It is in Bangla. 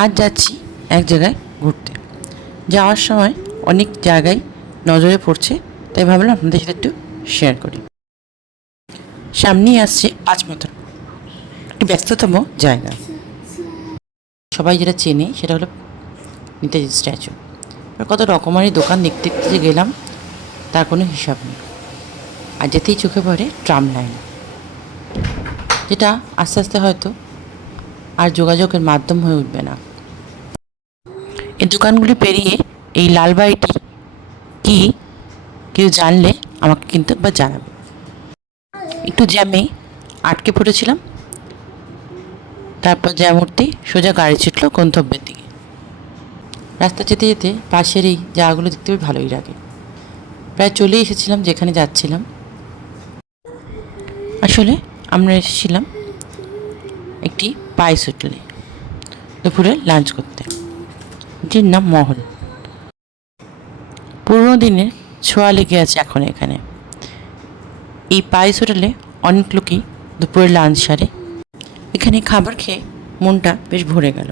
আজ যাচ্ছি এক জায়গায় ঘুরতে। যাওয়ার সময় অনেক জায়গায় নজরে পড়ছে, তাই ভাবলাম আপনাদের সাথে একটু শেয়ার করি। সামনেই আসছে পাঁচমাথা, একটি ব্যস্ততম জায়গা। সবাই যেটা চেনে সেটা হলো নেতাজি স্ট্যাচু। এবার কত রকমারি দোকান দেখতে দেখতে যে গেলাম তার কোনো হিসাব নেই। আর যেতেই চোখে পড়ে ট্রাম লাইন, যেটা আস্তে আস্তে হয়তো আর যোগাযোগের মাধ্যম হয়ে উঠবে না। এই দোকানগুলি পেরিয়ে এই লাল বাড়িটি কি কেউ জানলে আমাকে কিন্তু একবার জানাবে। একটু জ্যামে আটকে পড়েছিলাম, তারপর জ্যাম উঠতেই সোজা গাড়ি ছুটলো গন্তব্যের দিকে। রাস্তা যেতে যেতে পাশের এই জায়গাগুলো দেখতে বেশ ভালোই লাগে। প্রায় চলে এসেছিলাম যেখানে যাচ্ছিলাম। আসলে আমরা এসেছিলাম একটি পায়েস হোটেলে দুপুরে লাঞ্চ করতে, যেটির নাম মহল। পুরোনো দিনের ছোঁয়া লেগে আছে এখন এখানে। এই পায়েস হোটেলে অনেক লোকই দুপুরে লাঞ্চ সারে। এখানে খাবার খেয়ে মনটা বেশ ভরে গেল।